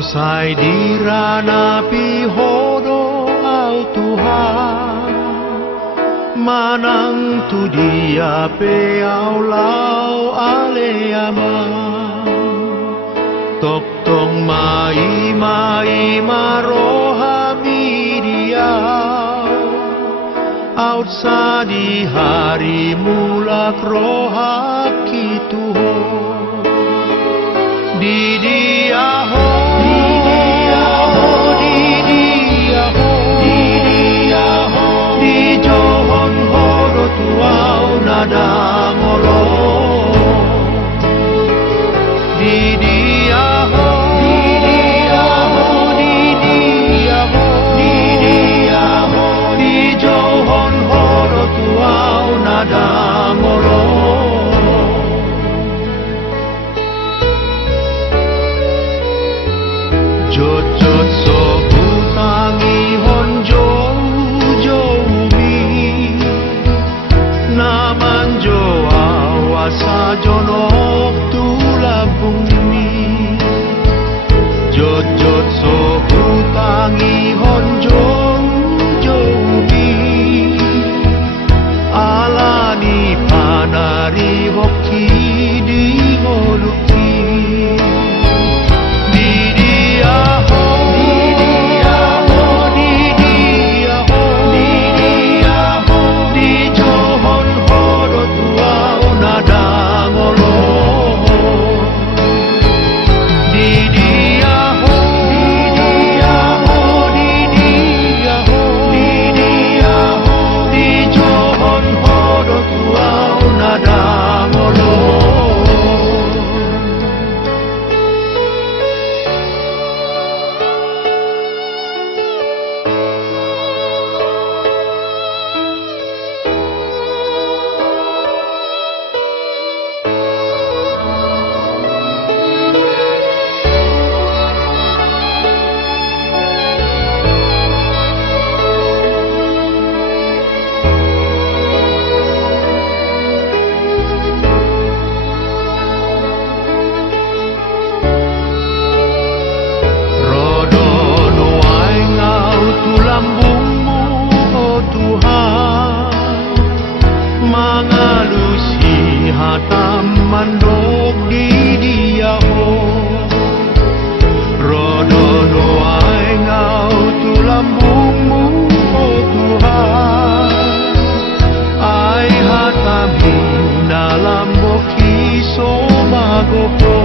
Bangsai diranapi hodo au Tuhan, manang tu dia pe au lau ale amang. Tok tong mai marohami dia, out sa di hari mulak rohak kituho. Di dia ho, di dia ho, di dia ho, di dia ho, di johon hodo tuau nada ngolo. Di dia ho, di dia ho, di dia ho, di dia ho, di johon hodo tuau nada ngolo. Jot so utangi hon jou mi, naman jo awasa jonok tulabung mi. Jot so utangi hon jou mi, alani panari hoki di ngoluki. Mandok di dia ho, rodo doai ngau tu lambungmu oh Tuhan, ai hatami dalam boki so magopo.